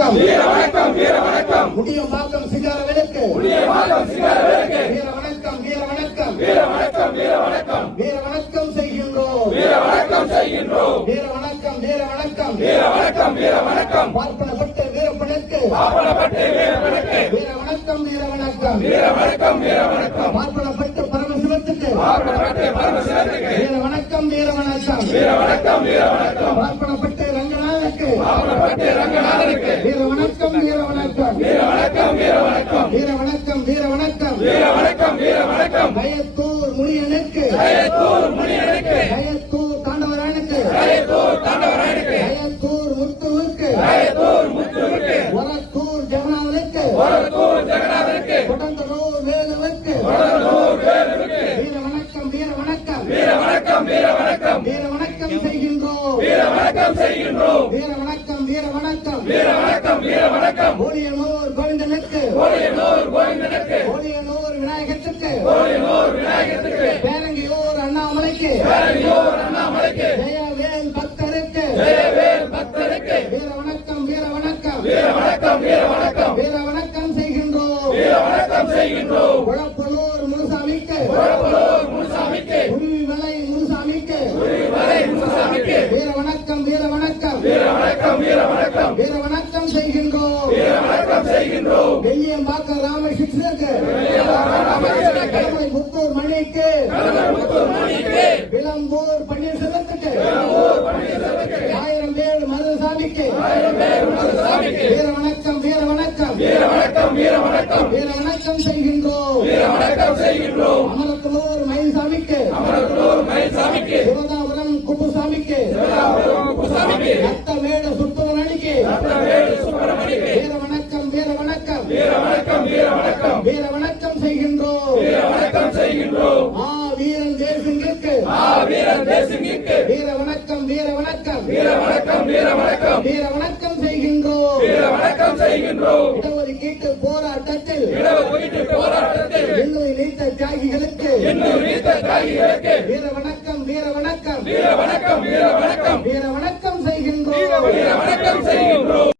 வணக்கம். வீர வணக்கம் வீர வணக்கம். முடியம்பாக்கம் சிகாரவேலுக்கு புதிய மாதம் சிகாரவேலுக்கு வீர வணக்கம் வீர வணக்கம். வீர வணக்கம் வீர வணக்கம். வீர வணக்கம் செய்கின்றோம். வீர வணக்கம் செய்கின்றோம். வீர வணக்கம் வீர வணக்கம். வீர வணக்கம் வீர வணக்கம். பார்ப்பனப்பட்ட வீரப்பனுக்கு. பாப்பனப்பட்டு வீரவனுக்கு வீர வணக்கம் வீர வணக்கம். வீர வணக்கம் வீர வணக்கம். பார்ப்பனப்பட்ட பரமசிவத்துக்கு. பாப்பனப்பட்டு பரமசிவத்துக்கு. வீர வணக்கம் வீர வணக்கம். வீர வணக்கம் வீர வணக்கம். பார்ப்பனப்பட்ட ரங்கநாதனுக்கு ரங்கநாதனுக்கு வீர வணக்கம் வீர வணக்கம் வீர வணக்கம் வீர வணக்கம் வீர வணக்கம் வீர வணக்கம் வீர வணக்கம் வீர வணக்கம் பயத்தூர் முனியனுக்கு. முனியனுக்கு பயத்தூர் பயத்தூர் முத்துவுக்கு. முத்துவுக்கு ஒரத்தூர் ஜெகநாதனுக்கு. ஒரத்தூர் ஜெகநாதனுக்கு கொடந்தனூர் வேலுவுக்கு. வேலுவுக்கு வீர வணக்கம் வீர வணக்கம் வீர வணக்கம் வீர வணக்கம் வீர வணக்கம் செய்கின்றோம். வீர வணக்கம் செய்கின்றோம். வீர வணக்கம் வீர வணக்கம். வீர வணக்கம் வீர வணக்கம். கோலியனூர் கோவிந்தனுக்கு கோழியனூர் கோவிந்தனுக்கு கோலியனூர் விநாயகத்துக்கு. கோழியனூர் விநாயகத்துக்கு. பேரங்கியூர் அண்ணாமலைக்கு. பேரணியூர் அண்ணாமலைக்கு. ஜெயவேல் பக்தருக்கு. ஜெயவேல் பக்தருக்கு. வீர வணக்கம் வீர வணக்கம். வீர வணக்கம் வீர வணக்கம். வீர வணக்கம் செய்கின்றோம். வீர வணக்கம் செய்கின்றோம். குளப்பலூர் முனுசாமிக்கு. குழப்பலூர் முனுசாமிக்கு உருவிமலை முனுசாமிக்கு வரை முனுசாமிக்கு வீர வணக்கம் வீர வணக்கம் வீர வணக்கம் வீர வணக்கம் வீர வணக்கம் செய்கின்றோம் வீர வணக்கம் செய்கின்றோம் வெள்ளியம்பாக்கம் ராமகிருஷ்ணருக்கு முத்தூர் மணிக்கு. விளம்பூர் பன்னீர்செல்வத்துக்கு. ஆயிரம் பேர் முனுசாமிக்கு வீர வணக்கம் வீர வணக்கம் வீர வணக்கம் வீர வணக்கம் வீர வணக்கம் செய்கின்றோம். வீர வணக்கம் செய்கின்றோம். அமரத்தலூர் மயில்சாமிக்கு. அமரத்தூர் மயில்சாமிக்கு. குசாமிக்கு ரத்தமேடு சுத்தவரணிக்கு வேலு சுப்பிரமணிக்கு. வீர வணக்கம் வீர வணக்கம் வீர வணக்கம் வீர வணக்கம் வீர வணக்கம் செய்கின்றோம். வீர வணக்கம் செய்கின்றோம். ஆ வீரன் தேசிங்கிற்கு ஆ வீரன் தேசிங்கிற்கு வீர வணக்கம் வீர வணக்கம் வீர வணக்கம் வீர வணக்கம் வீர வணக்கம் செய்கின்றோம். வீர வணக்கம் செய்கின்றோம். இடஒதுக்கீட்டு போராட்டத்தில். இடஒதுக்கீட்டு போராட்டத்தில். இன்னும் நீத்த தியாகிகளுக்கு. இன்னும் நீத்த தாகிகளுக்கு வீர வணக்கம் வீர வணக்கம் வீர வணக்கம் வீர